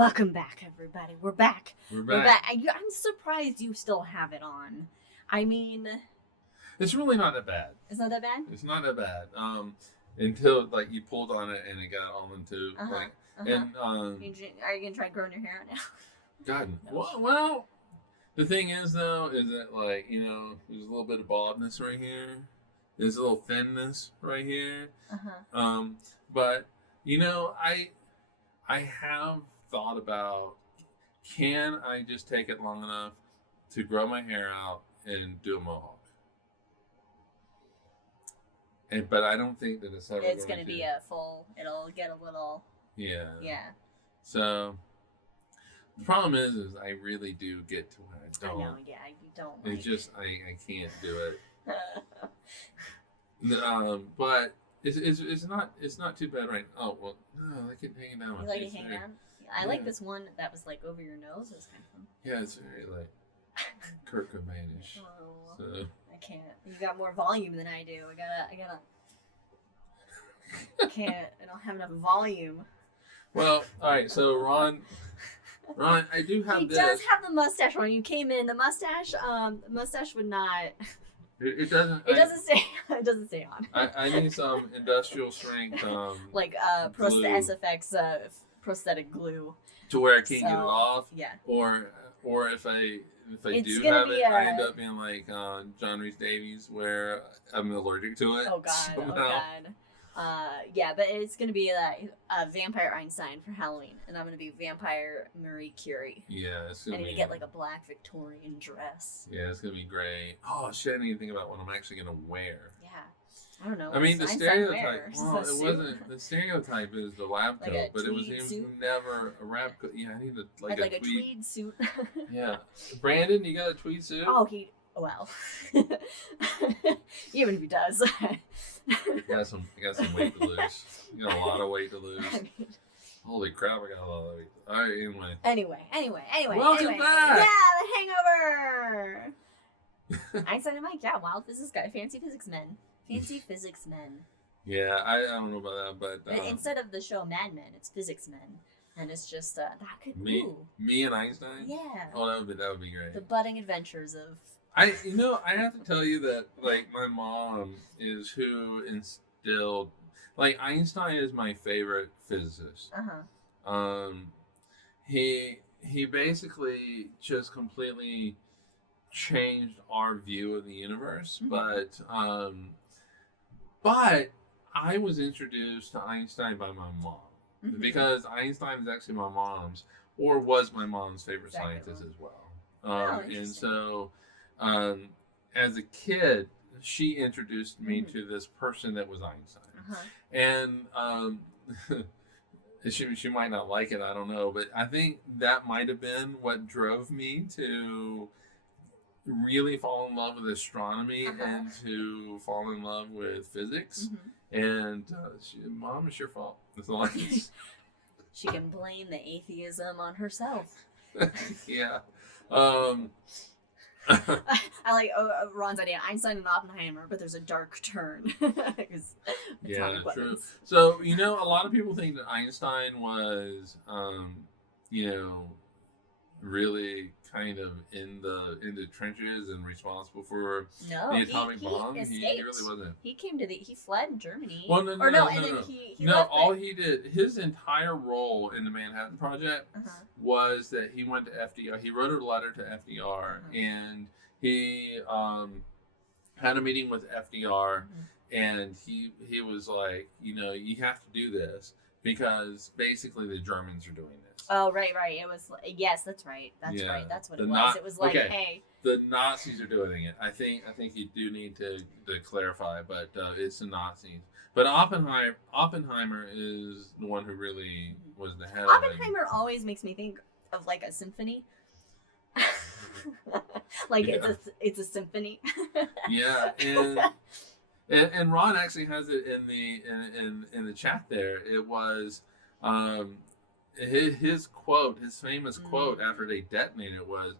Welcome back, everybody. We're back. We're back. I'm surprised you still have it on. I mean, It's really not that bad. it's not that bad? It's not that bad. Until like you pulled on it and it got all into and Are you gonna try growing your hair out now? God. No. Well, the thing is though, is that like there's a little bit of baldness right here. There's a little thinness right here. But I have thought about, can I just take it long enough to grow my hair out and do a mohawk? But I don't think that it's ever It's going gonna be a full. It'll get a little. Yeah. Yeah. So the problem is I really do get to where I don't. I know. Yeah, you don't. It's just I can't do it. But it's not too bad right. Oh well, no, I can hang it down. You like it hang down? I like this one that was like over your nose. It was kind of fun. Yeah, it's very like Kurt Cobain-ish. Oh, So. I can't. You got more volume than I do. I can't. I don't have enough volume. Well, all right. So Ron, I do have this. He does have the mustache on. You came in. The mustache would not. It doesn't. It doesn't stay. It doesn't stay on. I need some industrial strength. Like glue. SFX prosthetic glue. To where I can't get it off. Yeah. Or if I It's do gonna have be it, I end up being like John Rhys Davies, where I'm allergic to it. Oh god. somehow. Oh god. Yeah, but it's gonna be Vampire Einstein for Halloween, and I'm gonna be Vampire Marie Curie. Yeah, it's gonna And be. you get like a black Victorian dress. Yeah, it's gonna be great. Oh shit! I didn't even think about what I'm actually gonna wear. Yeah. I don't know. I mean, the Einstein stereotype. wears Well, a it suit. wasn't. The stereotype is the lab Like coat, a but it was tweed even suit? never a lab coat. Yeah, I need Like a tweed suit. Yeah, Brandon, you got a tweed suit? Oh, well. Even if he does. I got some weight to lose. You got a lot of weight to lose. I mean, Holy crap! I got a lot of weight. All right, anyway. Yeah, Welcome back. The Hangover. Einstein and Mike, yeah, wild physics guy, fancy physics men. Yeah, I don't know about that, but Instead of the show Mad Men, it's Physics Men, and it's just that could me and Einstein. Yeah. Oh, that would be great. The budding adventures of. I have to tell you that like my mom is who instilled, like, Einstein is my favorite physicist. He basically just completely changed our view of the universe, Mm-hmm. but I was introduced to Einstein by my mom, because Einstein is actually my mom's, or was my mom's favorite scientist as well. And so, as a kid, she introduced me to this person that was Einstein, and she might not like it, I don't know, but I think that might have been what drove me to really fall in love with astronomy and to fall in love with physics. And Mom, it's your fault. That's all I can say. She can blame the atheism on herself. Yeah. I like Ron's idea, Einstein and Oppenheimer, but there's a dark turn. Yeah, true. So, a lot of people think that Einstein was, really kind of in the trenches and responsible for the atomic bomb. He He really wasn't. He fled Germany. Well, no. He left all he did, his entire role in the Manhattan Project was that he went to FDR. He wrote a letter to FDR, and he had a meeting with FDR, and he was like, you have to do this because basically the Germans are doing this. Oh, right. It was, yes, that's right. That's right. That's what it was. It was like, hey. The Nazis are doing it. I think you do need to clarify, but it's the Nazis. But Oppenheimer is the one who really was the head of it. Oppenheimer always makes me think of like a symphony. It's a symphony. Yeah, and Ron actually has it in the chat there. It was his quote, his famous quote after they detonated was,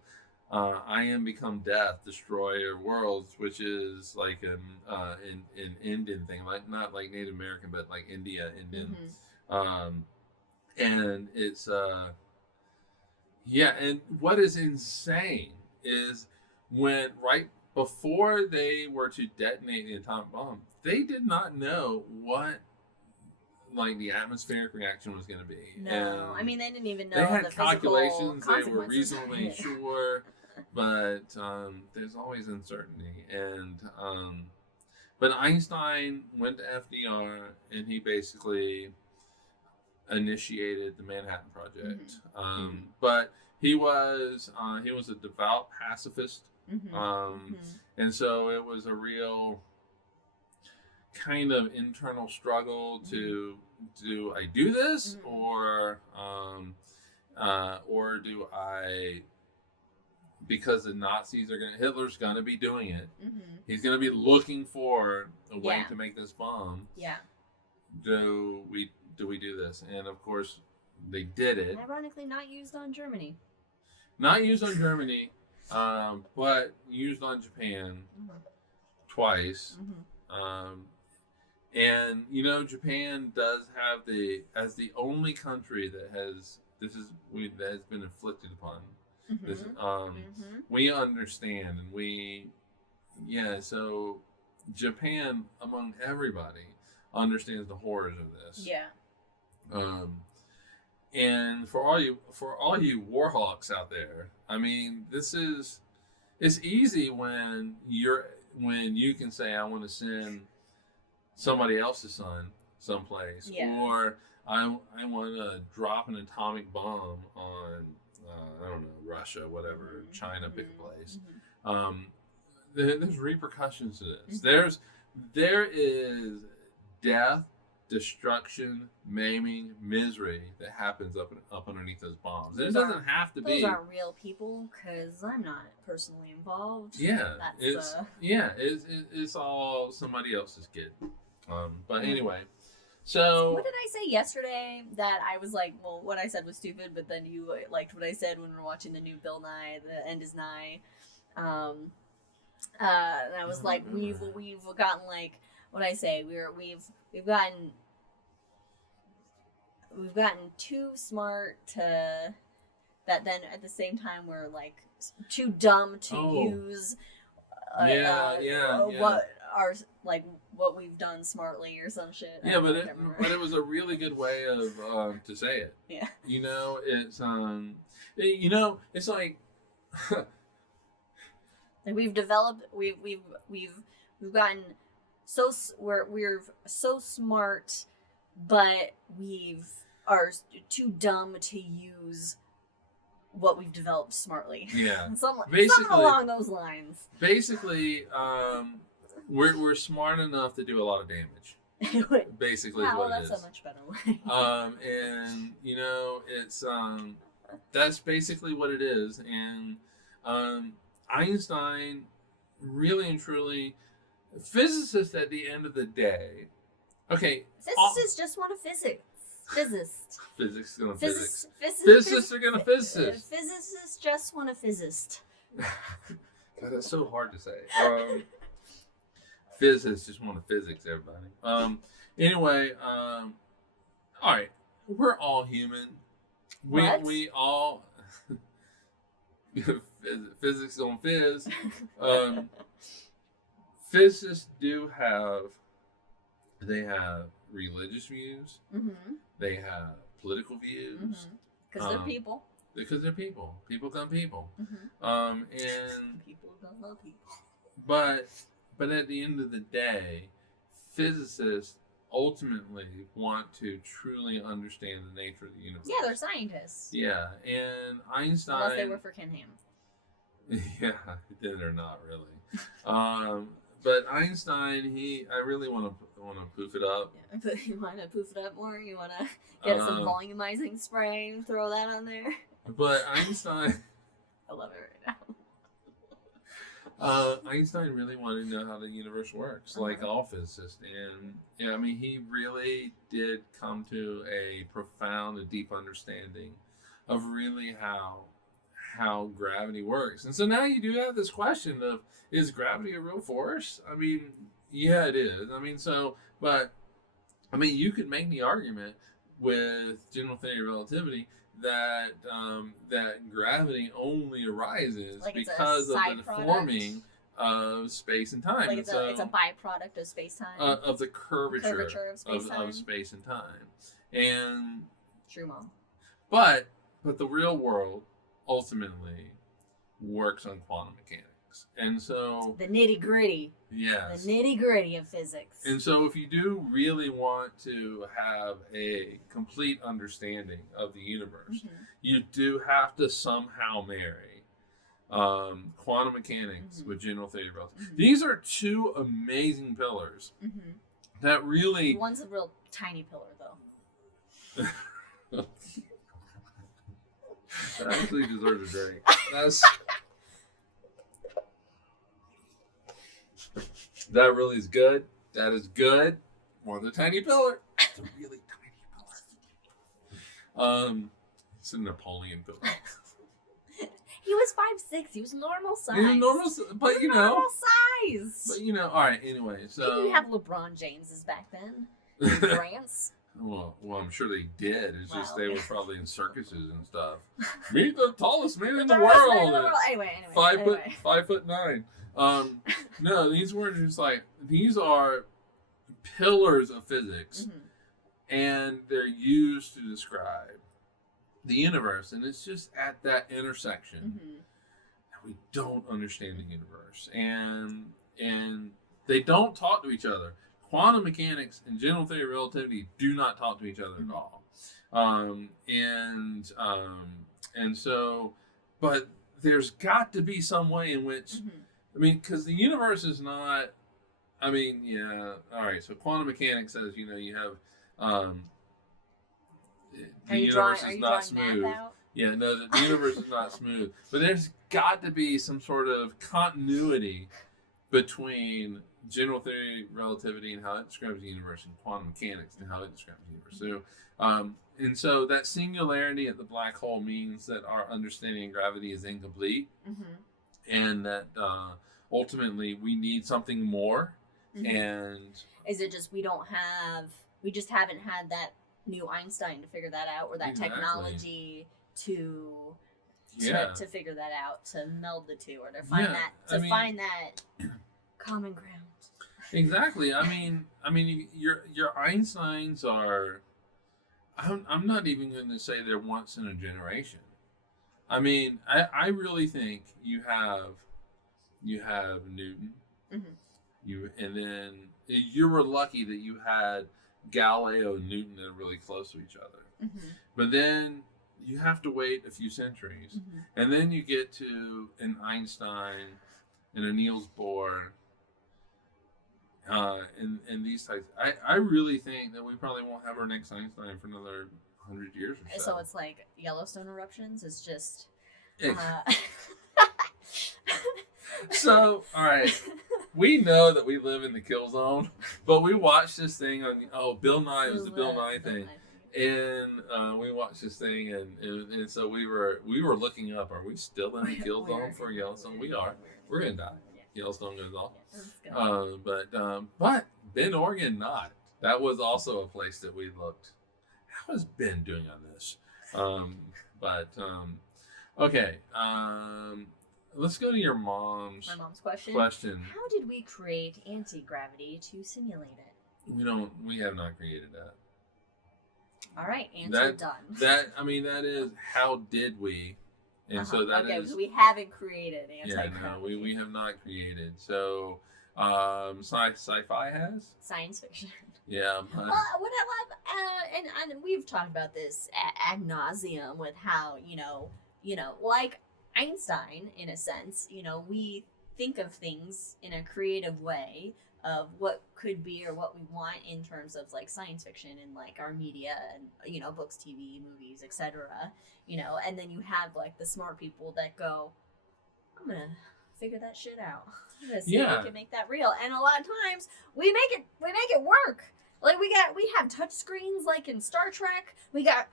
"I am become death, destroyer of worlds," which is like an Indian thing, like not like Native American, but like Indian. And it's Yeah, and what is insane is when right before they were to detonate the atomic bomb, they did not know what like the atmospheric reaction was going to be. No, And I mean they didn't even they know had the physical calculations; they were consequences of reasonably it. sure, but there's always uncertainty. And but Einstein went to FDR, and he basically initiated the Manhattan Project. But he was a devout pacifist, and so it was a real kind of internal struggle to do I do this or do I, because the Nazis are Hitler's gonna be doing it. He's gonna be looking for a way to make this bomb. Yeah. Do we do this? And of course they did it. And ironically not used on Germany. Not used on Germany, but used on Japan twice. And you know, Japan does have as the only country that has that has been inflicted upon. This, we understand, and so Japan, among everybody, understands the horrors of this. Yeah. And for all you warhawks out there, I mean, it's easy when you can say, I want to send somebody else's son someplace, or I want to drop an atomic bomb on I don't know, Russia, whatever, China, pick a place. There's repercussions to this. There is death, destruction, maiming, misery that happens up underneath those bombs. And it doesn't have to be. Those aren't real people, because I'm not personally involved. Yeah, it's all somebody else's kid. But anyway, so what did I say yesterday that I was like, well, what I said was stupid, but then you liked what I said when we were watching the new Bill Nye, The End Is Nigh. And I was like, we've gotten like, what I say, we've gotten too smart to that. Then at the same time, we're like too dumb to use. What we've done smartly or some shit. Yeah, but it was a really good way of to say it. Yeah. You know, it's like like we've developed we've gotten we're so smart, but are too dumb to use what we've developed smartly. Yeah. Something along those lines. Basically, we're smart enough to do a lot of damage. Basically, is what it is. That's a much better way. And you know, it's that's basically what it is. And Einstein, really and truly, physicist at the end of the day. Okay. Physicists just want to physics. Physicist. Physics gonna physics. Physicists are gonna physicist. Physicists just want a physicist. God, that's so hard to say. Physicists just want to physics, everybody. Anyway, all right. We're all human. We all physics on fizz. Physicists have religious views. They have political views. Because they're people. Because they're people. People gun people. And people don't love people. But at the end of the day, physicists ultimately want to truly understand the nature of the universe. Yeah, they're scientists. Yeah, and Einstein. Unless they work for Ken Ham. Yeah, then they're not really. But Einstein, I really want to poof it up. Yeah, but you want to poof it up more? You want to get some volumizing spray and throw that on there? But Einstein. I love it right now. Einstein really wanted to know how the universe works, like all physicists, and yeah, I mean, he really did come to a profound and deep understanding of really how gravity works. And so now you do have this question of, is gravity a real force? I mean, yeah, it is. I mean, but you could make the argument with general theory of relativity that gravity only arises Like because of the deforming of space and time. Like it's a byproduct of space time. Of the curvature of space and time. And true, Mom. But the real world ultimately works on quantum mechanics. And so the nitty-gritty. Yes. The nitty-gritty of physics. And so if you do really want to have a complete understanding of the universe, you do have to somehow marry quantum mechanics with general theory of relativity. These are two amazing pillars that really... One's a real tiny pillar, though. That actually deserves a drink. That really is good. That is good. One's a tiny pillar. It's a really tiny pillar. It's a Napoleon pillar. He was 5'6". He was normal size. He was normal, but normal size. But all right. Anyway, so they didn't have LeBron Jameses back then. Grants. Well, I'm sure they did. It's just they were probably in circuses and stuff. Meet the tallest man in the world. Anyway. 5'9". No, these were just like, these are pillars of physics, and they're used to describe the universe, and it's just at that intersection that we don't understand the universe, and they don't talk to each other. Quantum mechanics and general theory of relativity do not talk to each other at all, and so, but there's got to be some way in which, I mean, because the universe is not, I mean, yeah, all right, so quantum mechanics says, you have, the universe is not smooth. Yeah, no, the universe is not smooth. But there's got to be some sort of continuity between general theory of relativity and how it describes the universe and quantum mechanics and how it describes the universe. So, and so that singularity at the black hole means that our understanding of gravity is incomplete, and that ultimately we need something more. And is it just we just haven't had that new Einstein to figure that out, or that technology to figure that out, to meld the two, or to find find that common ground. Exactly. I mean, your Einsteins are. I'm not even going to say they're once in a generation. I mean, I really think you have Newton. And then you were lucky that you had Galileo and Newton that are really close to each other. But then you have to wait a few centuries, and then you get to an Einstein and a Niels Bohr. And these types, I really think that we probably won't have our next Einstein for another 100 years or so. So it's like Yellowstone eruptions. It's just. So, all right, we know that we live in the kill zone, but we watched this thing on Bill Nye. It was the Bill Nye thing, and we watched this thing, and so we were looking up. Are we still in the kill zone for Yellowstone? We are. We're gonna die. Yellowstone goes off. But Bend, Oregon, not. That was also a place that we looked. How is Ben doing on this? Okay. Let's go to your mom's question. How did we create anti-gravity to simulate it? We have not created that. All right, answer done. That is, how did we? And so that is, so we haven't created anti-gravity. Yeah, no, we have not created. So, sci-fi has? Science fiction. Yeah. Well, what I love, and we've talked about this ad nauseum with how, like Einstein, in a sense, we think of things in a creative way of what could be or what we want in terms of like science fiction and like our media and books, TV, movies, etc. And then you have like the smart people that go, I'm gonna figure that shit out. I'm gonna see if we can make that real. And a lot of times we make it work. Like we have touch screens like in Star Trek. We got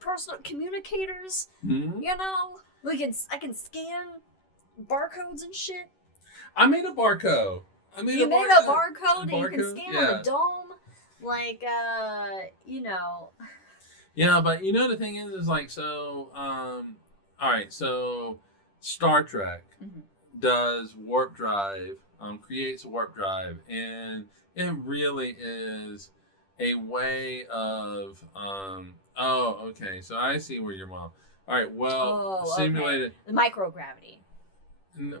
personal communicators. I can scan barcodes and shit. I made a barcode. You made a barcode and you can scan on the dome. Like, Yeah, but you know the thing is like so. All right, so Star Trek does warp drive, creates warp drive, and it really is a way of. Oh, okay. So I see where your mom. All right. Well, simulated. Okay. The microgravity.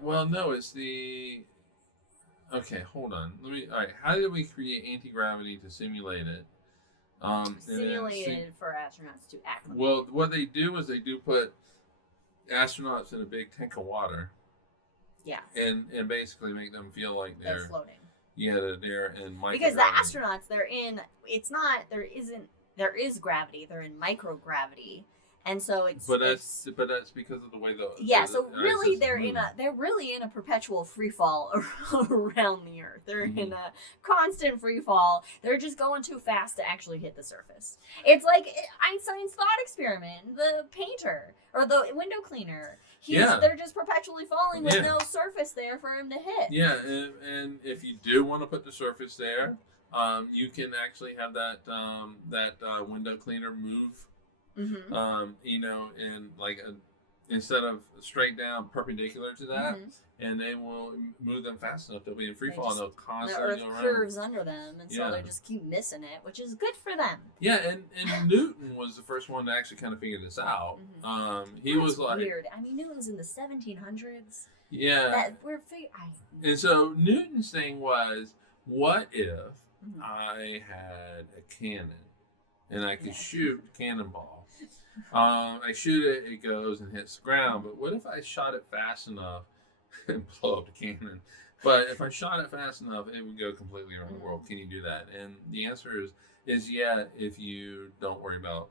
Well, no, it's the. Okay, hold on. Let me. All right. How did we create anti-gravity to simulate it? Simulated for astronauts to act. Well, what they do is they do put astronauts in a big tank of water. Yeah. And basically make them feel like they're floating. Yeah, they're in microgravity. Because the astronauts, there is gravity. They're in microgravity. And so it's but that's because of the way really they're really in a perpetual free fall around the Earth. They're in a constant free fall. They're just going too fast to actually hit the surface. It's like Einstein's thought experiment, the painter or the window cleaner. They're just perpetually falling with no surface there for him to hit. Yeah, and if you do want to put the surface there, you can actually have that window cleaner move. And like instead of straight down perpendicular to that, and they will move them fast enough. They'll be in free fall and they'll constantly the Earth curves under them, and so they just keep missing it, which is good for them. Yeah, and Newton was the first one to actually kind of figure this out. He was like weird. I mean, Newton's in the 1700s. Yeah, and so Newton's thing was, what if I had a cannon and I could shoot a cannonball? I shoot it, it goes and hits the ground. But what if I shot it fast enough and blow up the cannon? But if I shot it fast enough, it would go completely around the world. Can you do that? And the answer is yeah, if you don't worry about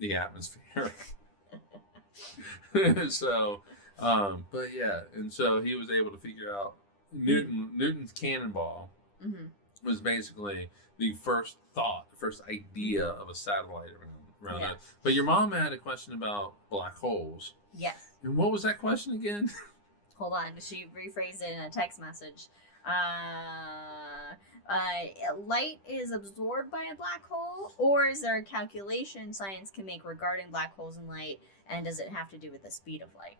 the atmosphere. So, but yeah, and so he was able to figure out Newton's cannonball was basically the first idea of a satellite around that. But your mom had a question about black holes. Yes. And what was that question again? Hold on. She rephrased it in a text message. Light is absorbed by a black hole, or is there a calculation science can make regarding black holes and light, and does it have to do with the speed of light?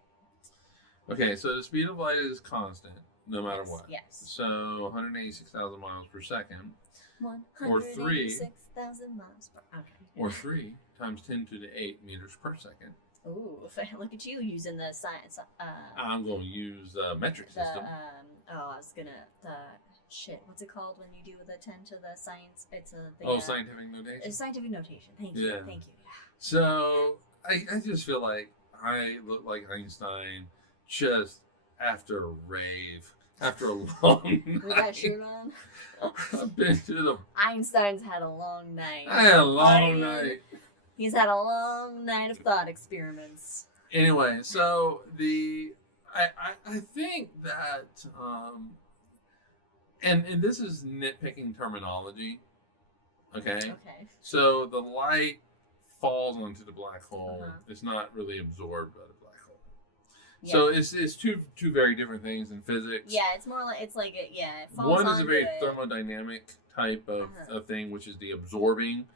Okay, so the speed of light is constant, no matter what. Yes. So 186,000 miles per second. 186,000 miles per second. Okay. Or 3 times 10 to the 8 meters per second. Ooh, look at you using the science. I'm going to use metric system. I was going to, what's it called when you do the 10 to the science? It's scientific notation. It's scientific notation. Thank you. Yeah. Thank you. Yeah. So, I just feel like I look like Einstein just after a rave. After a long night. With that shirt on? I've been to the... Einstein's had a long night. I had a long night. He's had a long night of thought experiments. Anyway, so I think that and this is nitpicking terminology. Okay. So the light falls onto the black hole. It's not really absorbed by the black hole. Yeah. So it's two very different things in physics. Yeah, it's more like it falls. One is a very thermodynamic type of thing, which is the absorbing.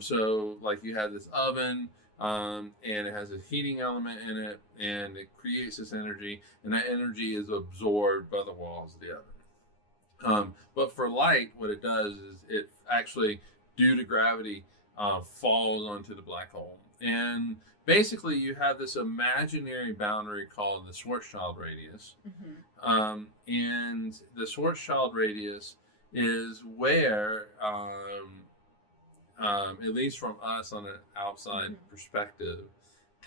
So like you have this oven, and it has a heating element in it, and it creates this energy, and that energy is absorbed by the walls of the oven. But for light, what it does is it actually, due to gravity, falls onto the black hole. And basically you have this imaginary boundary called the Schwarzschild radius. And the Schwarzschild radius is where, at least from us on an outside perspective,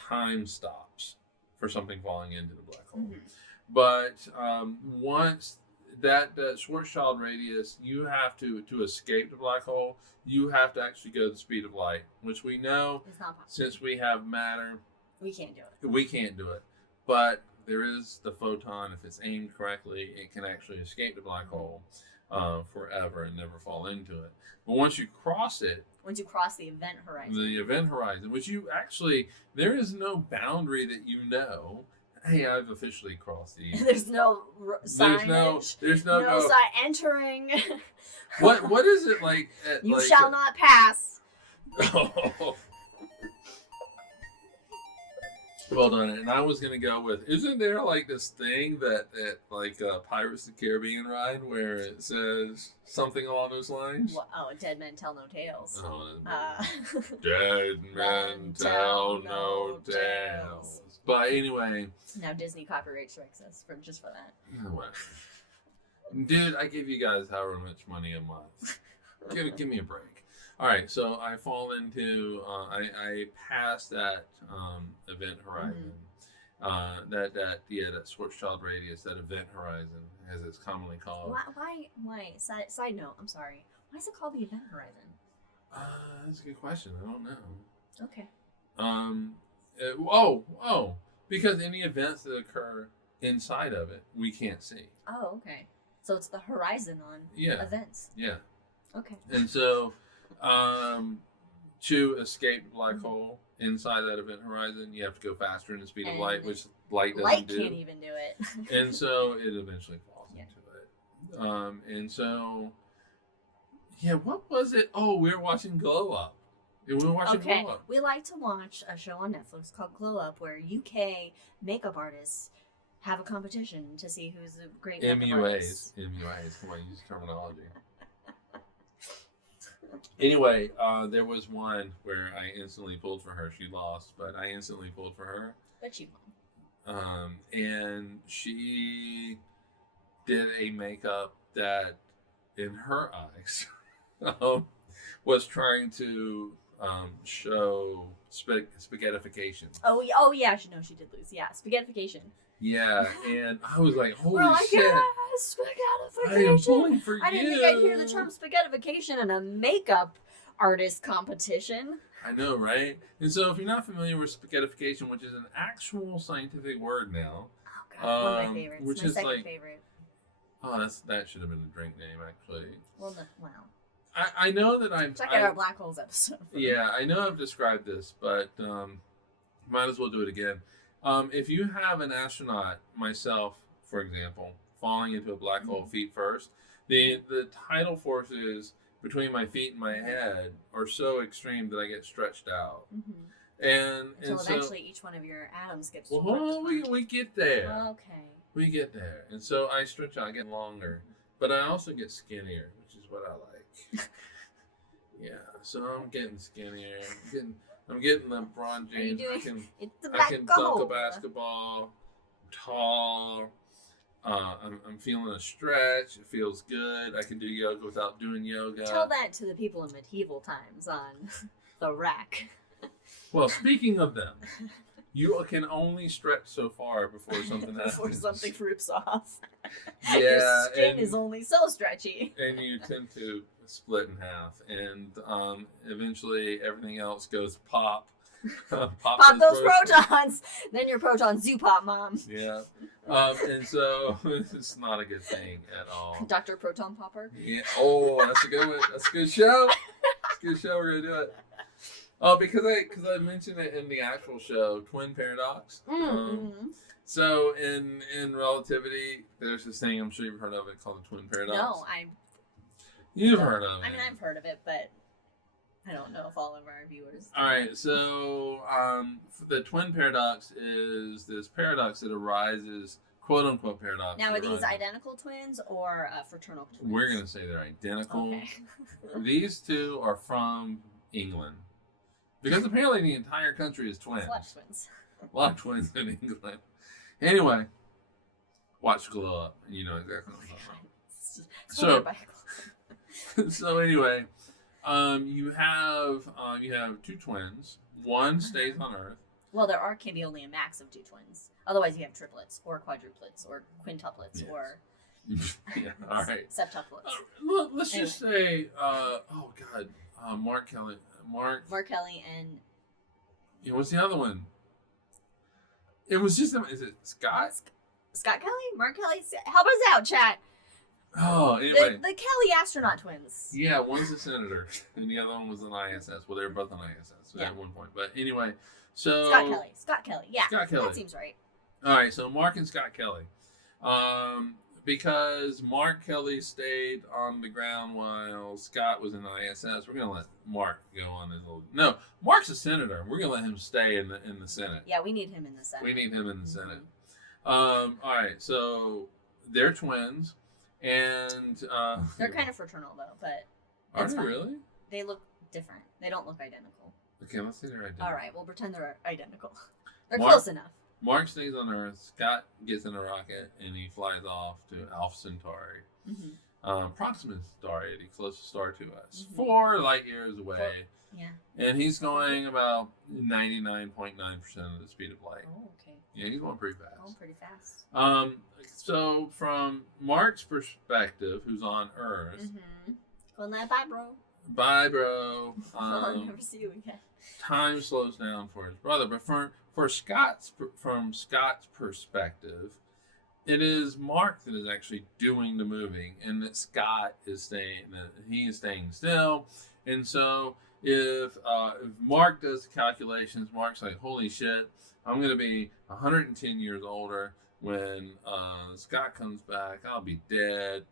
time stops for something falling into the black hole. But once that Schwarzschild radius, you have to escape the black hole, you have to actually go the speed of light, which we know since we have matter, we can't do it. We can't do it. But there is the photon. If it's aimed correctly, it can actually escape the black hole forever and never fall into it. But once you cross it, once you cross the event horizon, which you actually, there is no boundary that you know. Hey, I've officially crossed the. There's no signage. There's no sign entering. What is it like? You shall not pass. Oh, Well done. And I was gonna go with, isn't there like this thing that like Pirates of the Caribbean ride where it says something along those lines? Well, oh, dead men tell no tales. Oh, dead men tell no tales. But anyway, now Disney copyright strikes us for that. Dude, I give you guys however much money a month. Give me a break. All right, so I fall into I passed that event horizon, that Schwarzschild radius, that event horizon, as it's commonly called. Why? Side note, I'm sorry. Why is it called the event horizon? That's a good question. I don't know. Okay. Because any events that occur inside of it, we can't see. Oh, okay. So it's the horizon on events. Yeah. Okay. And so, to escape the black hole inside that event horizon, you have to go faster than the speed of light, which light doesn't do. Light can't even do it. And so it eventually falls into it. And so, what was it? Oh, we were watching Glow Up. We were watching Glow Up. We like to watch a show on Netflix called Glow Up, where UK makeup artists have a competition to see who's a great makeup artist. MUAs. Come on, use terminology. Anyway, there was one where I instantly pulled for her. She lost, but I instantly pulled for her. But she won. And she did a makeup that, in her eyes, was trying to show spaghettification. Oh yeah, she did lose. Yeah, spaghettification. Yeah, and I was like, holy shit. Yes, spaghettification. I am pulling for you. I didn't think I'd hear the term spaghettification in a makeup artist competition. I know, right? And so if you're not familiar with spaghettification, which is an actual scientific word now. Oh god, one of my favorites. Which my is second favorite. Oh, that should have been a drink name, actually. Well, wow. I know that I've... Check out our Black Holes episode. Yeah, I know I've described this, but might as well do it again. If you have an astronaut, myself, for example, falling into a black hole feet first, the tidal forces between my feet and my head are so extreme that I get stretched out. Until eventually each one of your atoms gets stretched. Well, we get there. Okay. We get there. And so I stretch out, I get longer. But I also get skinnier, which is what I like. Yeah, so I'm getting skinnier. I'm getting the LeBron James. I can dunk a basketball. I'm tall. I'm feeling a stretch. It feels good. I can do yoga without doing yoga. Tell that to the people in medieval times on the rack. Well, speaking of them, you can only stretch so far before something happens. Before something rips off. Yeah, your skin is only so stretchy. And you tend to split in half, and eventually everything else goes pop. Pop those protons. Then your protons do pop, Mom. Yeah. And so it's not a good thing at all. Dr. Proton Popper. Yeah. Oh, that's a good one. That's a good show. That's a good show. We're gonna do it. Oh, because I mentioned it in the actual show, Twin Paradox. So in Relativity, there's this thing, I'm sure you've heard of it, called the Twin Paradox. No, You've heard of it. I mean, I've heard of it, but I don't know if all of our viewers. All right, so the Twin Paradox is this paradox that arises, quote unquote paradox. Now, are these identical twins or fraternal twins? We're gonna say they're identical. Okay. These two are from England, because apparently the entire country is twins. A lot of twins. A lot of twins in England. Anyway, watch Glow Up, and you know exactly what I'm talking about. So anyway, you have two twins. One stays on Earth. Well, can be only a max of two twins. Otherwise, you have triplets or quadruplets or quintuplets or all right, septuplets. Let's just say, Mark Kelly, and what's the other one? It was just is it Scott? Scott Kelly, Mark Kelly. Help us out, chat. Oh, anyway. The Kelly astronaut twins. Yeah, one's a senator, and the other one was an ISS. Well, they were both on ISS at one point. But anyway, so... Scott Kelly. Yeah, Scott Kelly. That seems right. All right, so Mark and Scott Kelly. because Mark Kelly stayed on the ground while Scott was in the ISS, we're going to let Mark go on his little... No, Mark's a senator. We're going to let him stay in the Senate. Yeah, we need him in the Senate. We need him in the Senate. All right, so they're twins, and... they're kind of fraternal, though, but... Are they really? They look different. They don't look identical. Okay, let's say they're identical. All right, we'll pretend they're identical. They're close enough. Mark stays on Earth. Scott gets in a rocket and he flies off to Alpha Centauri, Proxima Centauri, the closest star to us, 4 light years away. Yeah. And he's going about 99.9% of the speed of light. Oh, okay. Yeah, he's going pretty fast. Going pretty fast. So from Mark's perspective, who's on Earth, well, now, bye, bro. Bye, bro. I'll never see you again. Time slows down for his brother, but from Scott's perspective, it is Mark that is actually doing the moving, and that Scott is staying still. And so if Mark does the calculations, Mark's like, holy shit, I'm going to be 110 years older when Scott comes back. I'll be dead.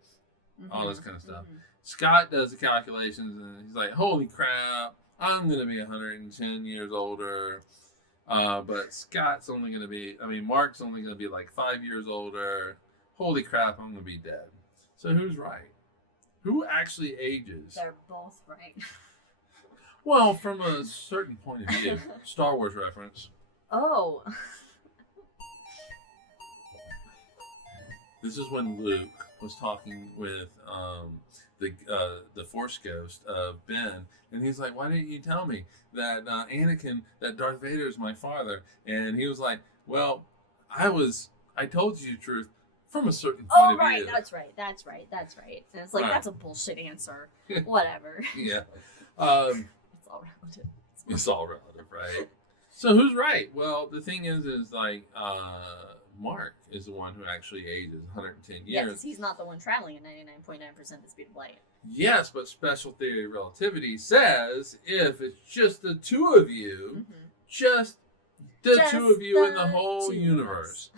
All this kind of stuff. Scott does the calculations, and he's like, holy crap, I'm going to be 110 years older. But Mark's only going to be like 5 years older. Holy crap, I'm going to be dead. So who's right? Who actually ages? They're both right. Well, from a certain point of view. Star Wars reference. Oh. This is when Luke was talking with the Force Ghost of Ben, and he's like, "Why didn't you tell me that that Darth Vader is my father?" And he was like, "Well, I told you the truth from a certain point of view." Oh, right, that's right. And it's like, that's a bullshit answer. Whatever. Yeah. It's all relative. It's all relative, right? So who's right? Well, the thing is like, Mark is the one who actually ages 110 years. Yeah, because he's not the one traveling at 99.9% the speed of light. Yes, but special theory of relativity says if it's just the two of you, just the two of you in the whole universe,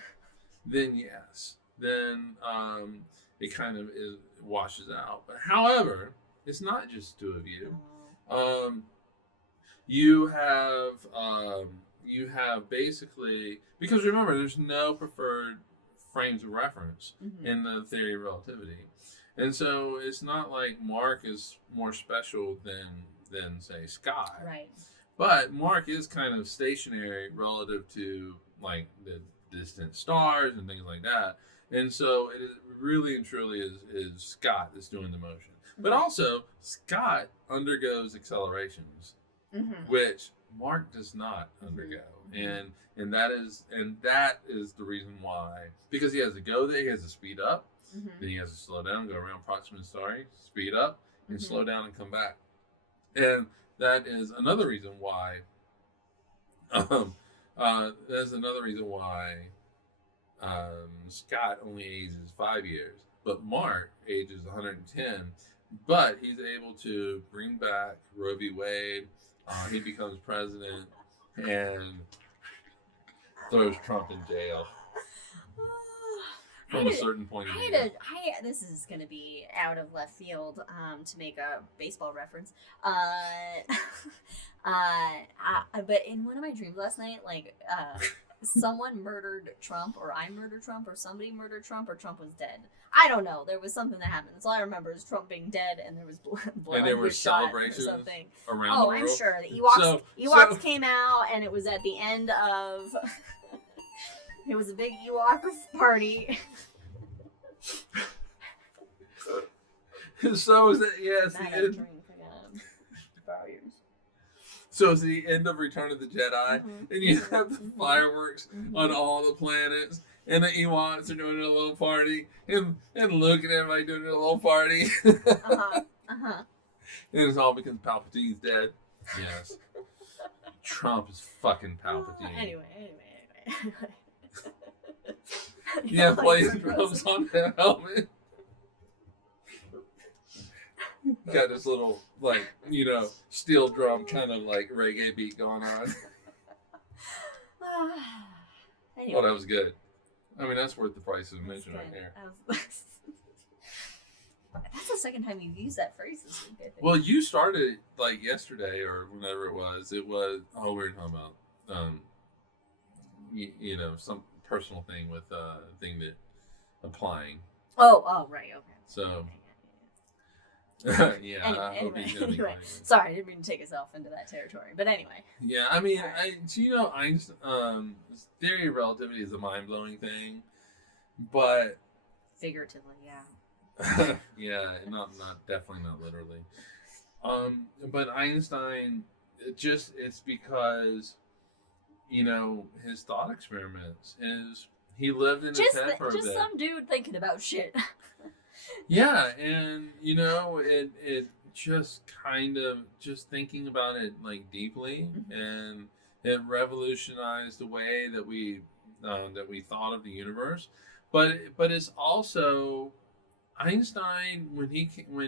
then yes. Then it kind of washes out. But however, it's not just two of you. You have basically, because remember, there's no preferred frames of reference in the theory of relativity. And so it's not like Mark is more special than say Scott. Right. But Mark is kind of stationary relative to like the distant stars and things like that. And so it is really and truly is Scott that's doing the motion. But also Scott undergoes accelerations, which Mark does not undergo. And that is the reason why, because he has to go there, he has to speed up, then he has to slow down, go around Proxima Centauri, speed up, and slow down and come back. And that is another reason why. Scott only ages 5 years, but Mark ages 110. But he's able to bring back Roe v. Wade. He becomes president and throws Trump in jail from a certain point of view. This is going to be out of left field to make a baseball reference. But in one of my dreams last night, someone murdered Trump, or I murdered Trump, or somebody murdered Trump, or Trump was dead. I don't know. There was something that happened. That's all I remember is Trump being dead, and there was blood. And there were celebrations around the world. Oh, I'm sure. The Ewoks came out, and it was at the end of... It was a big Ewok party. So is it? Yes. So it's the end of Return of the Jedi, and you have the fireworks on all the planets, and the Ewoks are doing a little party, and Luke and everybody doing a little party. And it's all because Palpatine's dead. Yes. Trump is fucking Palpatine. Anyway. Yeah, playing drums on the helmet. Got this little, steel drum kind of reggae beat going on. Anyway. Oh, that was good. I mean, that's worth the price of admission right there. That's the second time you've used that phrase this week, I think. Well, you started like yesterday or whenever it was. We were talking about, you know, some personal thing with thing that applying. Oh, right, okay. So, yeah. Anyway, sorry, I didn't mean to take us off into that territory, but anyway. Yeah, I mean, you know, Einstein, theory of relativity is a mind-blowing thing, but figuratively, yeah. yeah, definitely not literally. But Einstein, it's because, you know, his thought experiments he lived in his head for a bit. Just some dude thinking about shit. Yeah, and you know, it just kind of just thinking about it like deeply, and it revolutionized the way that we thought of the universe. But it's also Einstein when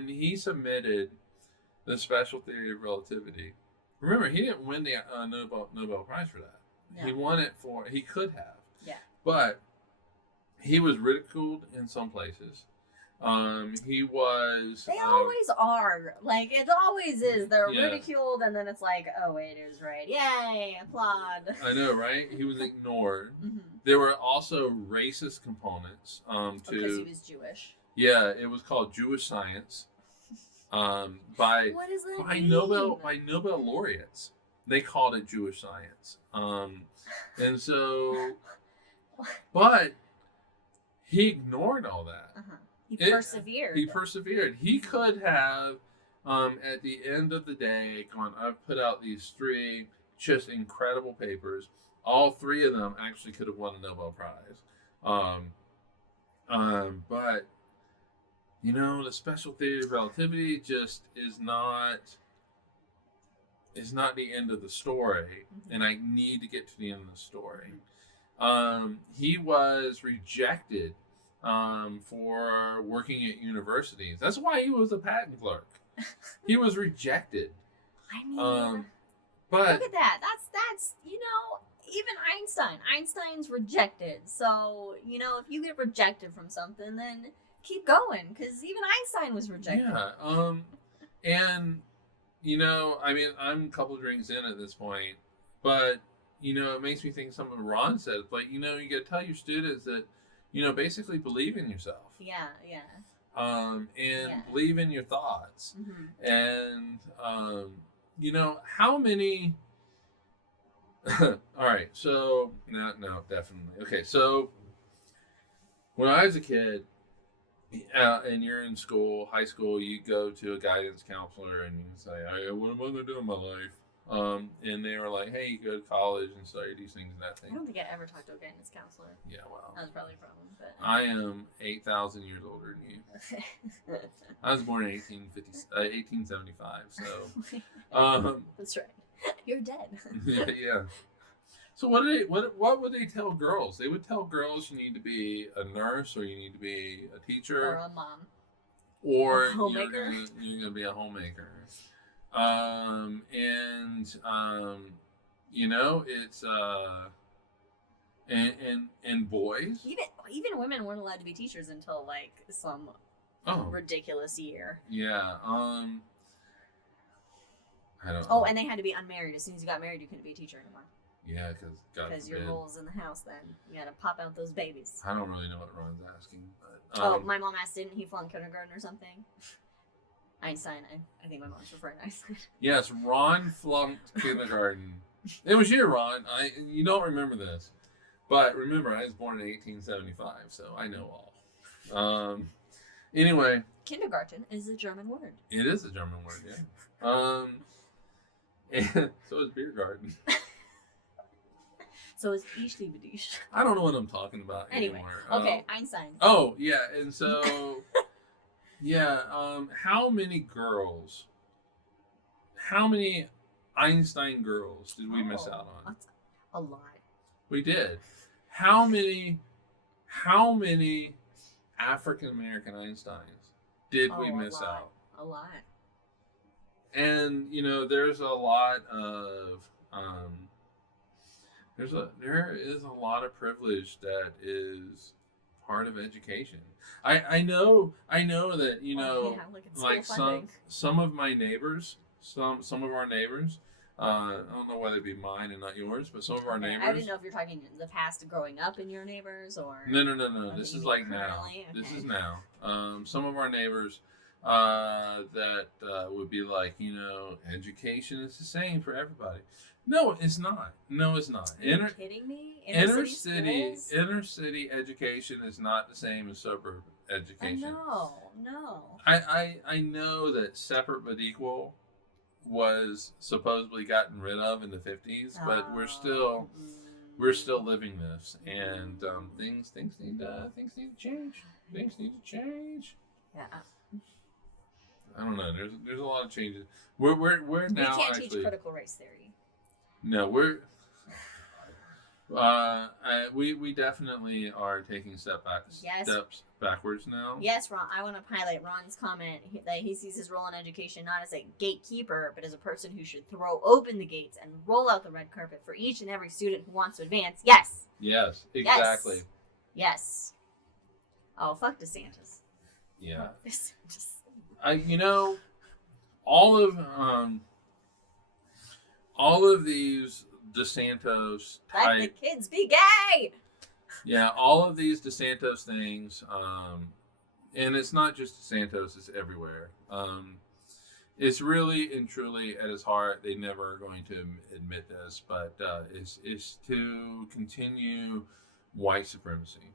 he submitted the special theory of relativity. Remember, he didn't win the Nobel Prize for that. No. He won it he could have. Yeah. But he was ridiculed in some places. He was. They always are. Like, it always is. They're ridiculed, and then it's like, oh, it is right. Yay, applaud. I know, right? He was ignored. There were also racist components because he was Jewish. Yeah, it was called Jewish science. By what does that mean? By Nobel laureates, they called it Jewish science. And so, but he ignored all that. He persevered. He persevered. He could have, at the end of the day, gone, I've put out these 3 just incredible papers. All 3 of them actually could have won a Nobel Prize. But, you know, the special theory of relativity just is not the end of the story. And I need to get to the end of the story. He was rejected for working at universities. That's why he was a patent clerk. He was rejected. I mean, but look at that. That's you know, even Einstein's rejected. So, you know, if you get rejected from something, then keep going, because even Einstein was rejected. Yeah. And you know, I mean, I'm a couple of drinks in at this point, but you know, it makes me think something Ron said. Like, you know, you got to tell your students that, you know, basically believe in yourself. Yeah. And believe in your thoughts. And, you know, how many... All right, so... No, definitely. Okay, so when I was a kid, and you're in school, high school, you go to a guidance counselor and you say, hey, what am I going to do in my life? And they were like, hey, you go to college and study these things and that thing. I don't think I ever talked to a guidance counselor. Yeah, well. That was probably a problem. But I am 8,000 years older than you. I was born in 1875, so. That's right. You're dead. Yeah. So what would they tell girls? They would tell girls you need to be a nurse, or you need to be a teacher. Or a mom. Or a homemaker. You're gonna be a homemaker. You know, it's and boys. Even women weren't allowed to be teachers until like some ridiculous year. Yeah. I don't know. Oh, and they had to be unmarried. As soon as you got married, you couldn't be a teacher anymore. Yeah, because your role's in the house. Then you had to pop out those babies. I don't really know what Ron's asking, but my mom asked, didn't he flunk kindergarten or something? Einstein. I think my mom's referring to Einstein. Yes, Ron flunked kindergarten. It was you, Ron. You don't remember this, but remember, I was born in 1875, so I know all. Anyway, kindergarten is a German word. It is a German word, yeah. And so is beer garden. So is Ischlibedisch. I don't know what I'm talking about anymore. Okay, Einstein. Oh, yeah, and so, yeah, how many Einstein girls did we miss out on? That's a lot. We did. How many African American Einsteins did we miss out? A lot. And, you know, there's a lot of there is a lot of privilege that is part of education. I know that Look at school like funding. some of my neighbors, some of our neighbors. I don't know whether it be mine and not yours, but some of our neighbors. I didn't know if you're talking in the past, growing up in your neighbors, or No. This is like now. Okay. This is now. Some of our neighbors that would be like, education is the same for everybody. No, it's not. No, it's not. Are you kidding me? Inner city education is not the same as suburb education. No. I know that separate but equal was supposedly gotten rid of in the 50s, but we're still living this, and things need to change. Things need to change. Yeah. I don't know. There's a lot of changes. We're now we can't actually teach critical race theory. No, we definitely are taking steps backwards now. Yes, Ron. I want to highlight Ron's comment that he sees his role in education not as a gatekeeper, but as a person who should throw open the gates and roll out the red carpet for each and every student who wants to advance. Yes. Yes, exactly. Yes. Oh, fuck DeSantis. Yeah. DeSantis. All of these DeSantos Let type, the kids be gay. yeah, all of these DeSantos things, and it's not just DeSantos; it's everywhere. It's really and truly at his heart. They never are going to admit this, but it's to continue white supremacy.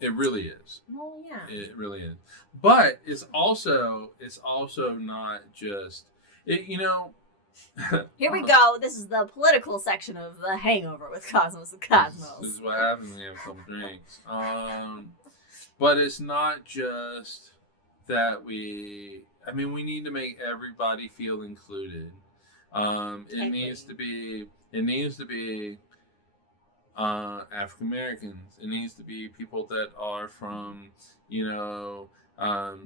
It really is. Well, yeah. It really is. But it's also not just it. Here we go. This is the political section of the Hangover with Cosmos and Cosmos. This is what happens when you have a couple drinks. But it's not just that we need to make everybody feel included. It needs to be African Americans. It needs to be people that are from,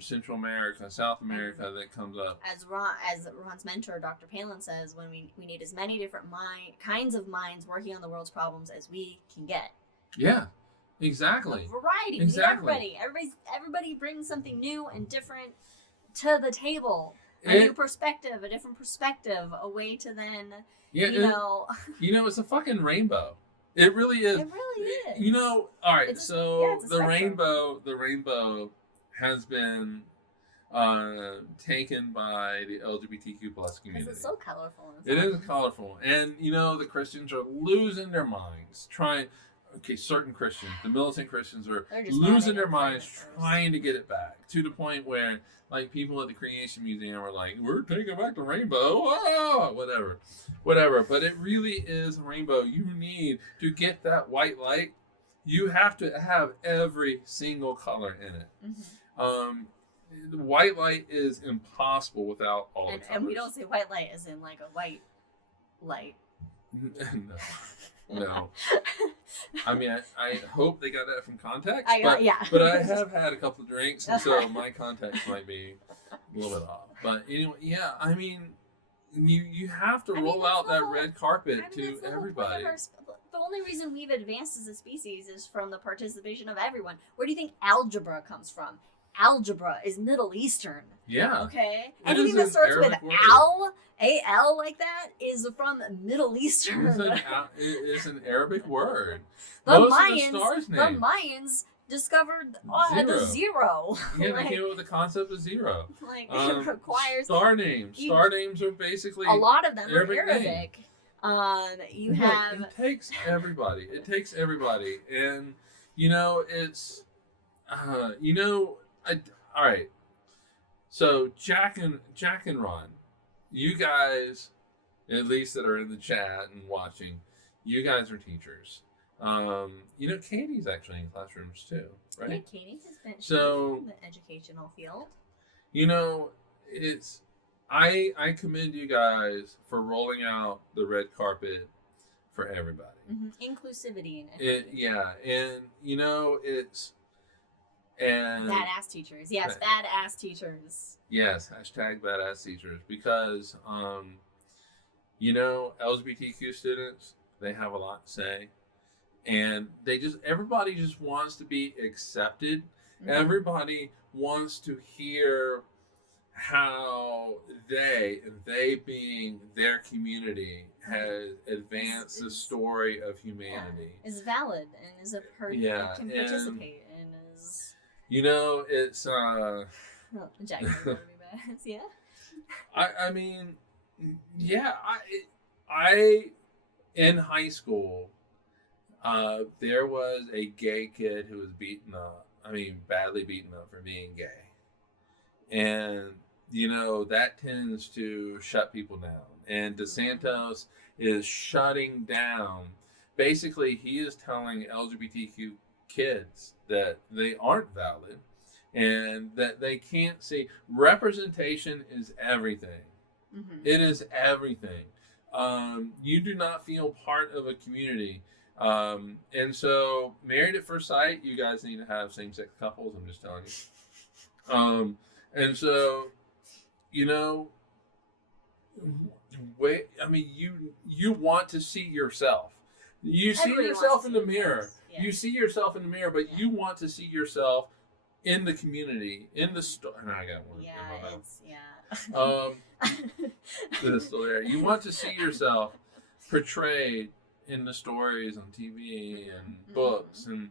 Central America, South America that comes up. As Ron's mentor, Dr. Palin, says, when we need as many different kinds of minds working on the world's problems as we can get. Yeah, exactly. A variety. Exactly. Everybody brings something new and different to the table. A new perspective, a different perspective, a way to then, it's a fucking rainbow. It really is. It really is. All right. It's the spectrum. rainbow has been taken by the LGBTQ plus community. It's so colorful. It is colorful, and the Christians are losing their minds certain Christians, the militant Christians are losing their minds trying to get it back to the point where, like, people at the Creation Museum are like, we're taking back the rainbow, whatever. But it really is a rainbow. You need to get that white light. You have to have every single color in it. Mm-hmm. The white light is impossible without all the colors. And we don't say white light as in like a white light. No. I hope they got that from context. But I have had a couple of drinks, and so my context might be a little bit off. But anyway, yeah, you have to roll out that red carpet to everybody. The only reason we've advanced as a species is from the participation of everyone. Where do you think algebra comes from? Algebra is Middle Eastern. Yeah. Okay? Anything that starts with al, A-L like that, is from Middle Eastern. It's an Arabic word. The Mayans discovered the zero. Yeah, they came up with the concept of zero. It requires... Star names. Star names are basically... A lot of them are Arabic. It takes everybody. And, it's... all right. So Jack and Ron, you guys, at least that are in the chat and watching, you guys are teachers. Katie's actually in classrooms too, right? Yeah, Katie has been in the educational field. It's I commend you guys for rolling out the red carpet for everybody. Mm-hmm. Inclusivity in education. It's. And badass teachers. Yes, badass teachers. Yes, #badass teachers. Because, LGBTQ students They have a lot to say. And everybody just wants to be accepted. Mm-hmm. Everybody wants to hear how they being their community, has advanced the story of humanity. Yeah, is valid and is a person can participate and is. It's Jack yeah. I mean, yeah, I in high school, there was a gay kid who was beaten up. I mean, badly beaten up for being gay. And, that tends to shut people down. And DeSantis is shutting down. Basically, he is telling LGBTQ kids that they aren't valid and that they can't see. Representation is everything. Mm-hmm. It is everything. You do not feel part of a community. And so, Married at First Sight, you guys need to have same-sex couples. I'm just telling you. And so, you want to see yourself. You see yourself in the mirror. Yeah. You see yourself in the mirror, but you want to see yourself in the community, in the story. I got one. Yeah, it's still there. You want to see yourself portrayed in the stories on TV and books, and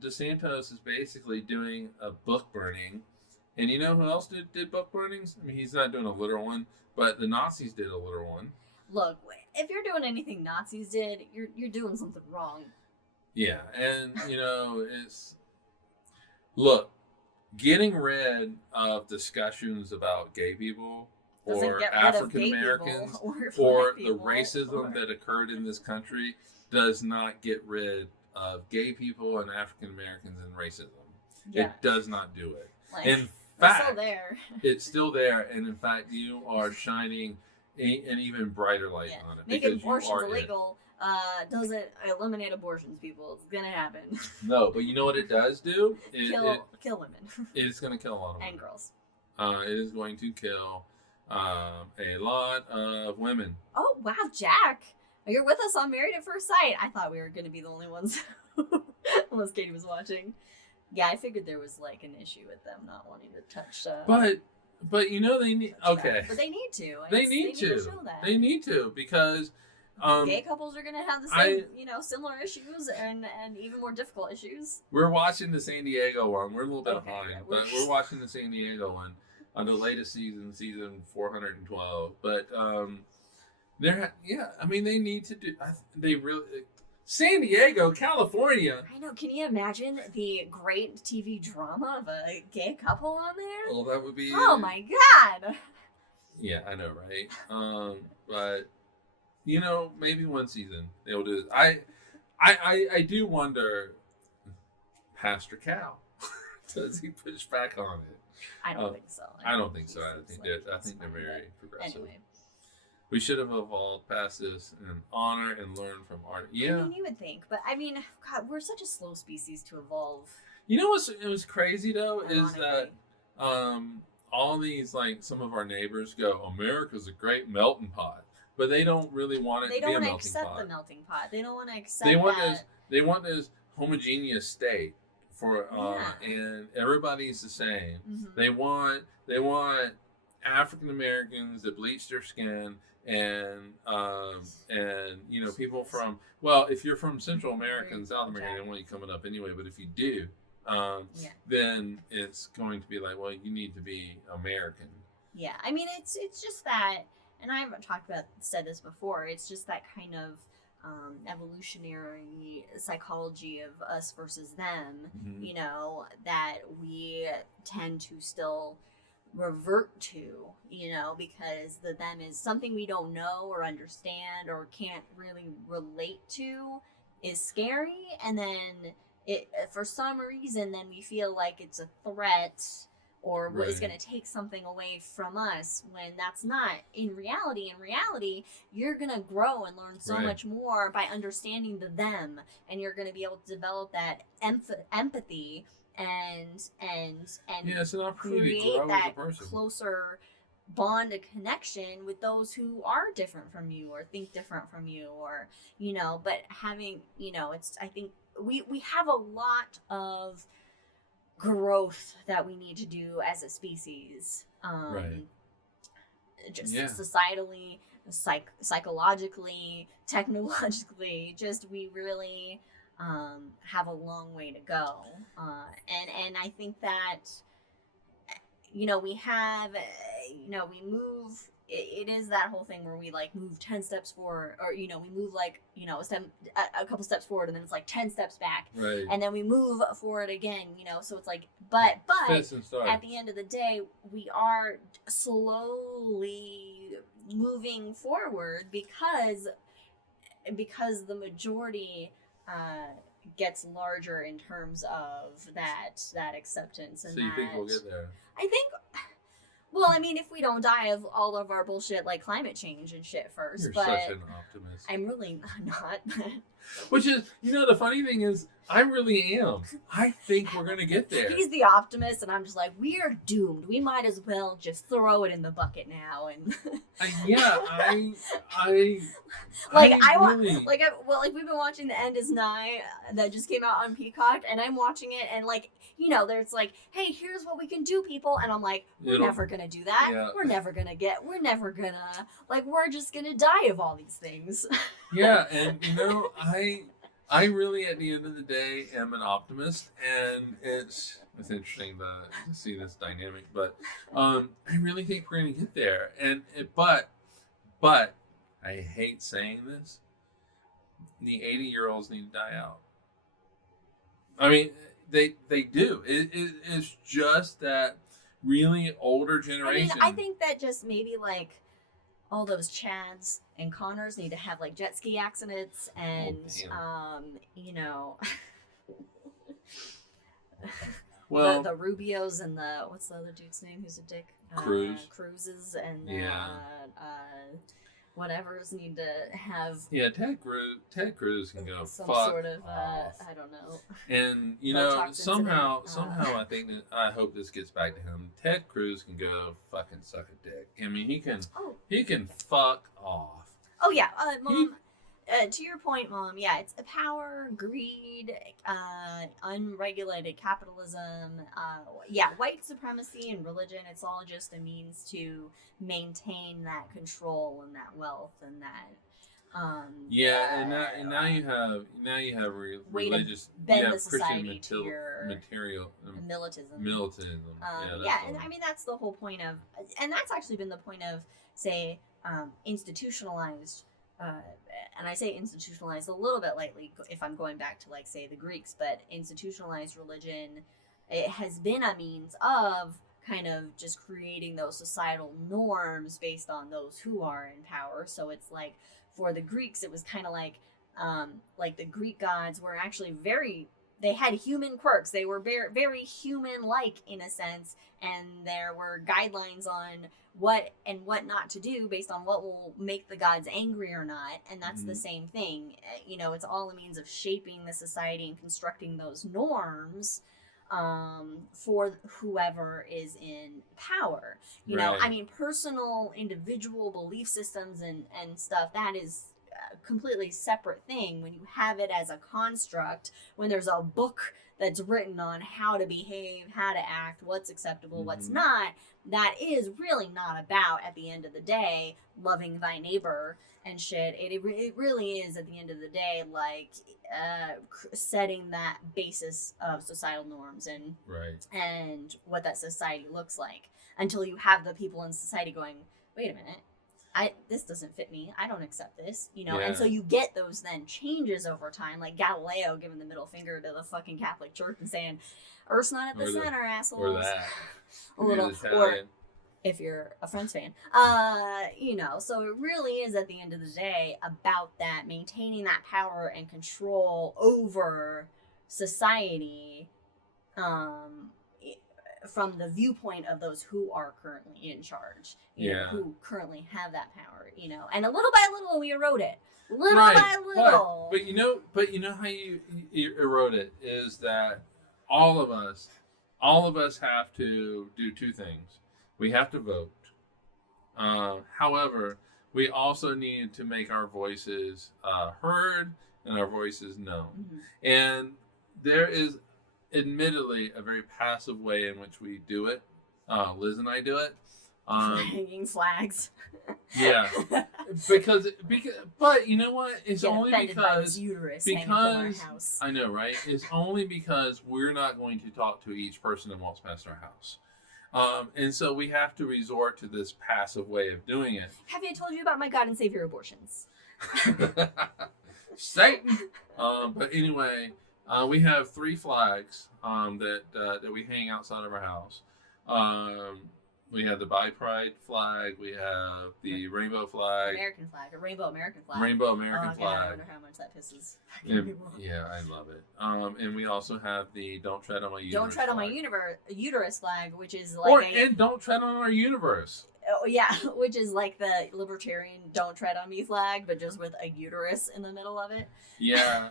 DeSantis is basically doing a book burning. And you know who else did book burnings? I mean, he's not doing a literal one, but the Nazis did a literal one. Look, if you're doing anything Nazis did, you're doing something wrong. Yeah, and it's getting rid of discussions about gay people or African Americans or the racism that occurred in this country does not get rid of gay people and African Americans and racism. Yeah. It does not do it. In fact, it's still there. It's still there, and in fact, you are shining an even brighter light on it. Making abortions illegal doesn't eliminate abortions, people. It's gonna happen. No, but you know what it does do? Kill women. It's gonna kill a lot of women. And girls. It is going to kill a lot of women. Oh, wow, Jack. You're with us on Married at First Sight. I thought we were going to be the only ones, unless Katie was watching. Yeah, I figured there was like an issue with them not wanting to touch. But they need. Okay. But they need to. They need to show that. They need to because. Gay couples are going to have the same, similar issues and even more difficult issues. We're watching the San Diego one. We're a little bit behind, but we're watching the San Diego one on the latest season 412. But they need to do. They really. San Diego, California. I know. Can you imagine the great TV drama of a gay couple on there? Well, that would be. Oh my God. Yeah, I know, right? But maybe one season they'll do this. I do wonder, Pastor Cal, does he push back on it? I don't think so. I don't think so. I think they're very progressive. Anyway. We should have evolved past this and honor and learn from art. Yeah. I mean, you would think. But, God, we're such a slow species to evolve. You know what's crazy, though, is that all these, some of our neighbors go, America's a great melting pot. But they don't really want it to be a melting pot. They don't want to accept the melting pot. They don't want to accept They want this homogeneous state for, and everybody's the same. Mm-hmm. They want African Americans that bleach their skin and people from, if you're from Central America and South America, they don't want you coming up anyway, but if you do, then it's going to be like, well, you need to be American. Yeah, I mean, it's just that, and I've said this before, it's just that kind of evolutionary psychology of us versus them, mm-hmm. That we tend to still revert to, because the them is something we don't know or understand or can't really relate to is scary, and then it, for some reason, then we feel like it's a threat or what is going to take something away from us, when that's not in reality. In reality, you're going to grow and learn so much more by understanding the them, and you're going to be able to develop that empathy and it's an opportunity create to grow that as a person. closer bond a connection with those who are different from you or think different from you, or but having it's, I think we have a lot of growth that we need to do as a species, Right. just Yeah. societally, psychologically, technologically. Just we really have a long way to go, and I think that we have we move. It is that whole thing where we like move 10 steps forward, or we move like a couple steps forward, and then it's like 10 steps back, Right. and then we move forward again. So it's like, but Fits and starts. at the end of the day, we are slowly moving forward because the majority gets larger in terms of that acceptance. And so you think we'll get there? I think, well, I mean, if we don't die of all of our bullshit like climate change and shit first. You're but such an optimist. I'm really not. Which is, the funny thing is, I really am. I think we're going to get there. He's the optimist, and I'm just like, we are doomed. We might as well just throw it in the bucket now. And we've been watching The End Is Nigh that just came out on Peacock, and I'm watching it, and like, there's like, hey, here's what we can do, people, and I'm like, we're never gonna do that. Yeah. We're never gonna we're just gonna die of all these things. Yeah, and I really, at the end of the day, am an optimist, and it's interesting to see this dynamic, but I really think we're gonna get there, but I hate saying this, the 80-year-olds need to die out. I mean, they do. It's just that really older generation. I think that just maybe like all those Chads and Connors need to have like jet ski accidents, and well, the Rubios and the, what's the other dude's name who's a dick? Cruises and whatever's need to have. Yeah, Ted Cruz can go some fuck sort of off. I don't know. And somehow I think that, I hope this gets back to him. Ted Cruz can go fucking suck a dick. I mean, he can fuck off. Oh yeah, Mom. To your point, Mom. Yeah, it's power, greed, unregulated capitalism. White supremacy and religion. It's all just a means to maintain that control and that wealth and that. And now you have religious, bend the Christian society to your militism. And I mean that's the whole point of, and that's actually been the point of, say, institutionalized. And I say institutionalized a little bit lightly if I'm going back to, like, say, the Greeks, but institutionalized religion, it has been a means of kind of just creating those societal norms based on those who are in power. So it's like, for the Greeks, it was kind of like the Greek gods were actually they had human quirks. They were very, very human-like in a sense, and there were guidelines on what and what not to do based on what will make the gods angry or not. And that's the same thing. It's all a means of shaping the society and constructing those norms for whoever is in power. I mean, personal, individual belief systems and stuff, that is a completely separate thing. When you have it as a construct, when there's a book that's written on how to behave, how to act, what's acceptable, what's not, that is really not about, at the end of the day, loving thy neighbor and shit. It really is, at the end of the day, like setting that basis of societal norms and what that society looks like, until you have the people in society going, wait a minute, this doesn't fit me. I don't accept this, And so you get those then changes over time, like Galileo giving the middle finger to the fucking Catholic Church and saying, Earth's not at the center, assholes. Or that. Or if you're a Friends fan, so it really is, at the end of the day, about that, maintaining that power and control over society, from the viewpoint of those who are currently in charge, who currently have that power, and a little by little we erode it, by little. But you know how you erode it is that all of us have to do two things. We have to vote, However, we also need to make our voices heard and our voices known. Mm-hmm. And there is admittedly a very passive way in which we do it. Liz and I do it. Hanging flags. Yeah, because but you know what? It's Get only offended by his because uterus hanging from our because house. I know, right? It's only because we're not going to talk to each person that walks past our house. And so we have to resort to this passive way of doing it. Have I told you about my God and Savior abortions? Satan. But anyway, we have 3 flags that we hang outside of our house. We have the Bi Pride flag. We have the rainbow flag. American flag, a rainbow American flag. Rainbow American God, flag. I wonder how much that pisses people. Yeah, I love it. And we also have the Don't Tread on My Uterus. Don't tread on my flag. uterus flag, which is like and Don't Tread on Our Universe. Oh yeah, which is like the libertarian "Don't tread on me" flag, but just with a uterus in the middle of it. Yeah.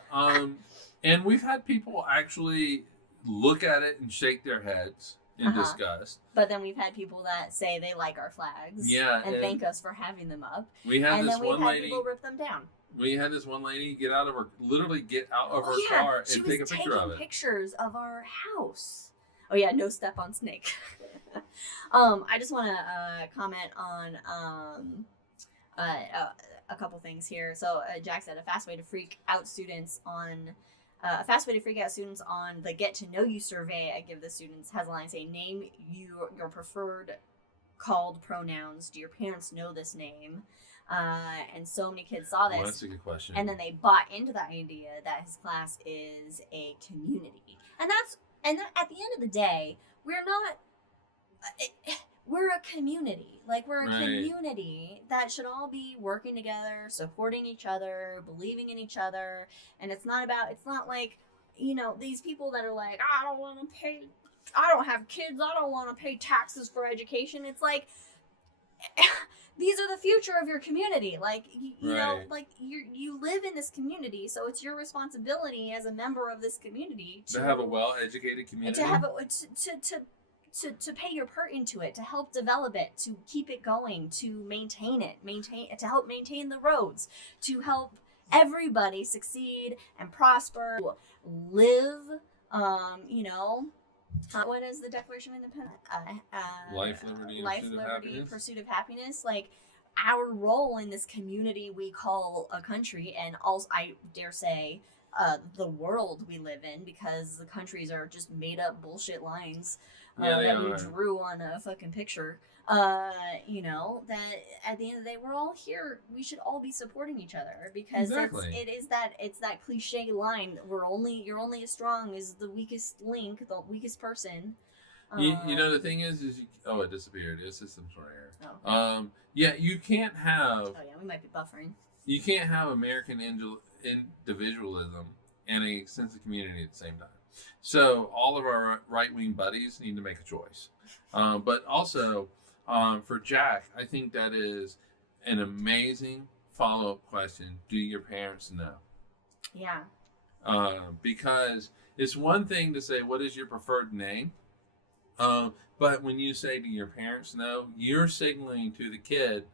And we've had people actually look at it and shake their heads in disgust. But then we've had people that say they like our flags. Yeah. And thank us for having them up. We had and this then we've one had lady. people rip them down. We had this one lady literally get out of her Yeah, car she and take a was picture of taking it. pictures of our house. Oh yeah, no step on snake. I just want to comment on a couple things here. So Jack said a fast way to freak out students on the Get to Know You survey I give the students has a line saying, name your preferred called pronouns. Do your parents know this name? And so many kids saw this. Well, that's a good question. And then they bought into the idea that his class is a community. And at the end of the day, we're a community. Like, we're a community that should all be working together, supporting each other, believing in each other. And it's not like, these people that are like, I don't have kids, I don't want to pay taxes for education. It's like, these are the future of your community. Like, you know, like you live in this community, so it's your responsibility as a member of this community to have a well-educated community, to have to pay your part into it, to help develop it, to keep it going, to to help maintain the roads, to help everybody succeed and prosper, live. What is the Declaration of Independence? Life, liberty, pursuit of happiness. Like, our role in this community we call a country, and also, I dare say, the world we live in, because the countries are just made up bullshit lines that we drew on a fucking picture. That at the end of the day, we're all here. We should all be supporting each other, because it's that cliche line. You're only as strong as the weakest link, the weakest person. The thing is it disappeared. It's system for error. Oh. You can't have. Oh yeah, we might be buffering. You can't have American individualism and a sense of community at the same time. So all of our right-wing buddies need to make a choice. But also, for Jack, I think that is an amazing follow-up question. Do your parents know? Yeah. Because it's one thing to say, what is your preferred name? But when you say, do your parents know, you're signaling to the kid,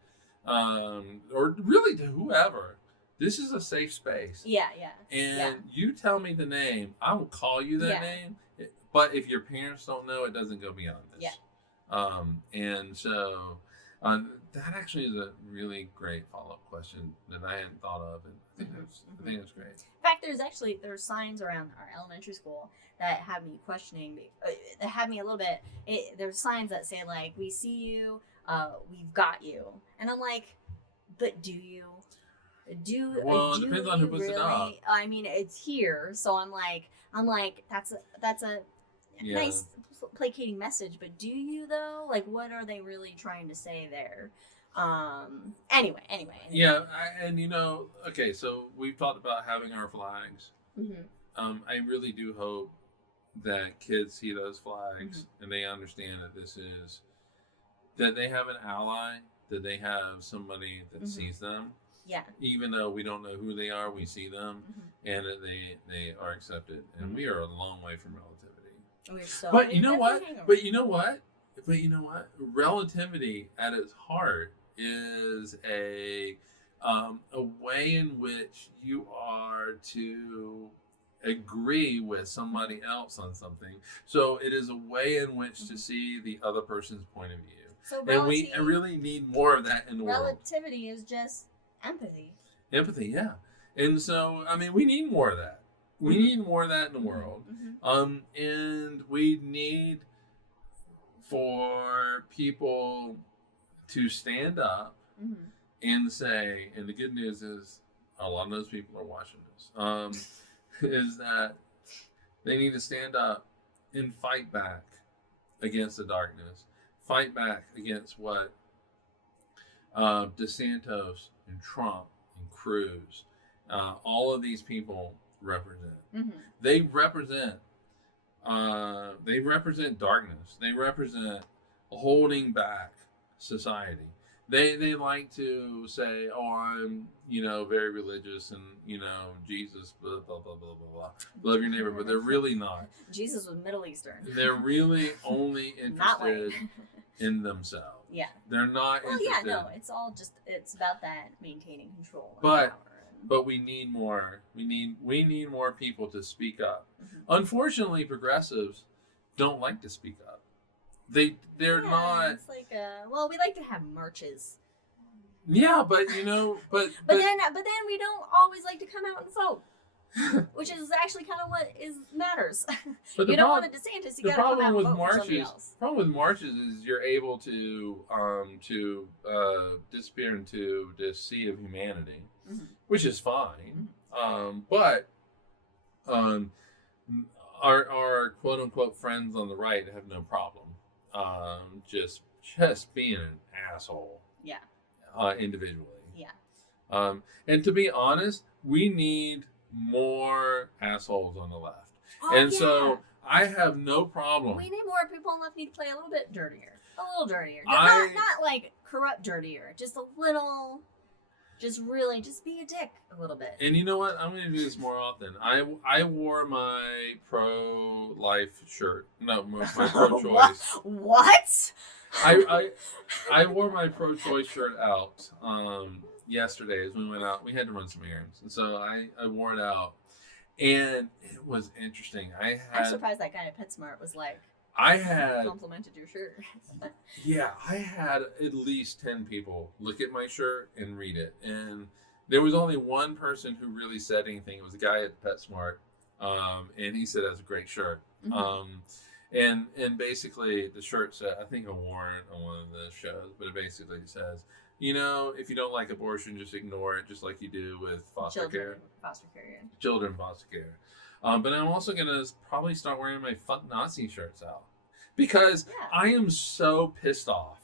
or really to whoever, this is a safe space. Yeah. And you tell me the name, I will call you that name. But if your parents don't know, it doesn't go beyond this. Yeah. And so that actually is a really great follow-up question that I hadn't thought of, and I think that's great. In fact, there's signs around our elementary school that have me questioning, that have me a little bit. There's signs that say, like, we see you, we've got you, and I'm like, but do you? It depends on who puts it up. I mean, it's here, so I'm like, that's a nice placating message, but do you though? Like, what are they really trying to say there? Anyway. Yeah, okay, so we've talked about having our flags. Mm-hmm. I really do hope that kids see those flags and they understand that they have an ally, that they have somebody that sees them. Yeah. Even though we don't know who they are, we see them, and that they are accepted. And we are a long way from relativity. But you know what? Relativity at its heart is a way in which you are to agree with somebody else on something. So it is a way in which to see the other person's point of view. So and we really need more of that in the world. Relativity is just empathy. Empathy, yeah. And so, I mean, we need more of that. We need more of that in the world. And we need for people to stand up and say, and the good news is a lot of those people are watching this, is that they need to stand up and fight back against the darkness, fight back against what DeSantis and Trump and Cruz, all of these people represent. They represent darkness. They represent holding back society. They like to say, "Oh, I'm very religious and Jesus blah blah blah blah blah blah. Love your neighbor," but they're really not. Jesus was Middle Eastern. They're really only interested in themselves. Yeah. They're not interested. Yeah, no, it's about that maintaining control. But we need more. We need more people to speak up. Unfortunately, progressives don't like to speak up. They're not. It's like we like to have marches. Yeah, but but then we don't always like to come out and vote, which is actually kind of what matters. But you don't want a DeSantis, you gotta come out and vote for somebody else. The problem with marches is you're able to disappear into the sea of humanity, which is fine. But our quote unquote friends on the right have no problem just being an asshole. Yeah. Individually. Yeah. And to be honest, we need more assholes on the left. So I have no problem. We need more people on the left need to play a little bit dirtier. A little dirtier. Not like corrupt dirtier. Just a little. Just be a dick a little bit. And you know what? I'm going to do this more often. I wore my pro-life shirt. No, my pro-choice. What? I wore my pro-choice shirt out yesterday as we went out. We had to run some errands. And so I wore it out. And it was interesting. I'm surprised that guy at PetSmart was like, complimented your shirt. Yeah, I had at least 10 people look at my shirt and read it, and there was only one person who really said anything. It was a guy at PetSmart, and he said that's a great shirt. And basically the shirt said, I think I wore it on one of the shows, but it basically says, if you don't like abortion, just ignore it, just like you do with foster care. Children foster care. But I'm also going to probably start wearing my Fuck Nazi shirts out. Because I am so pissed off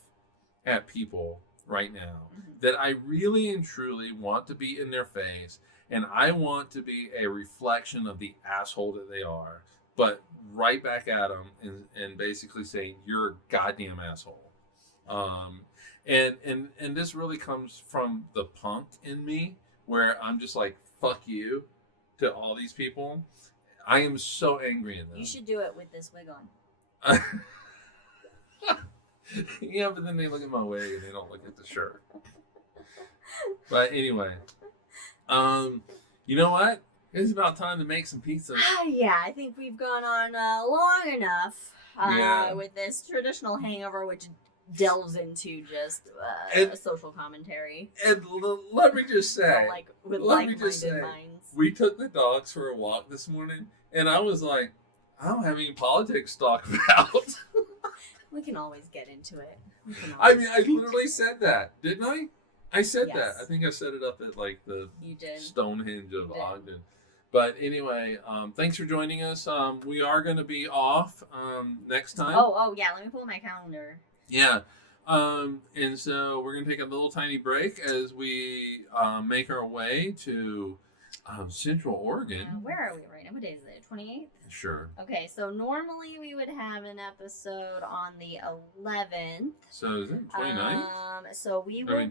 at people right now that I really and truly want to be in their face. And I want to be a reflection of the asshole that they are. But right back at them and basically saying, you're a goddamn asshole. And this really comes from the punk in me. Where I'm just like, fuck you to all these people. I am so angry at them. You should do it with this wig on. Yeah, but then they look at my wig and they don't look at the shirt. But anyway, you know what? It's about time to make some pizzas. Yeah, I think we've gone on long enough with this traditional hangover, which delves into just a social commentary. And let me just say, minds. We took the dogs for a walk this morning, and I was like, I don't have any politics to talk about. We can always get into it. I literally said that, didn't I? I said that. I think I set it up at like the Stonehenge of Ogden. But anyway, thanks for joining us. We are going to be off next time. Oh, yeah. Let me pull my calendar. Yeah. And so we're going to take a little tiny break as we make our way to Central Oregon. Where are we right now? What day is it? 28th? Sure. Okay, so normally we would have an episode on the 11th. So is it 29th? So we will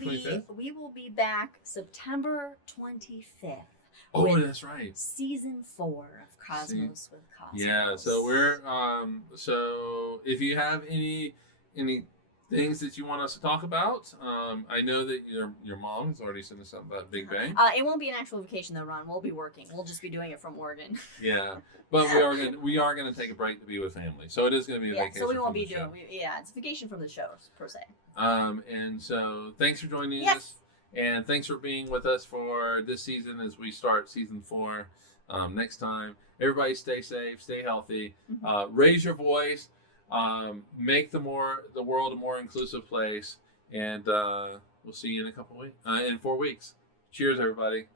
be back September 25th. Oh, that's right. Season 4 of Cosmos with Cosmos. Yeah, so we're so if you have any things that you want us to talk about. I know that your mom has already sent us something about Big Bang. It won't be an actual vacation though, Ron. We'll be working. We'll just be doing it from Oregon. Yeah, but we are gonna take a break to be with family, so it is gonna be a vacation. So we won't from be the show. it's a vacation from the show per se. And so thanks for joining us, and thanks for being with us for this season as we start season 4 next time. Everybody stay safe, stay healthy, raise your voice, make the world a more inclusive place, and we'll see you in a couple weeks, in 4 weeks. Cheers, everybody.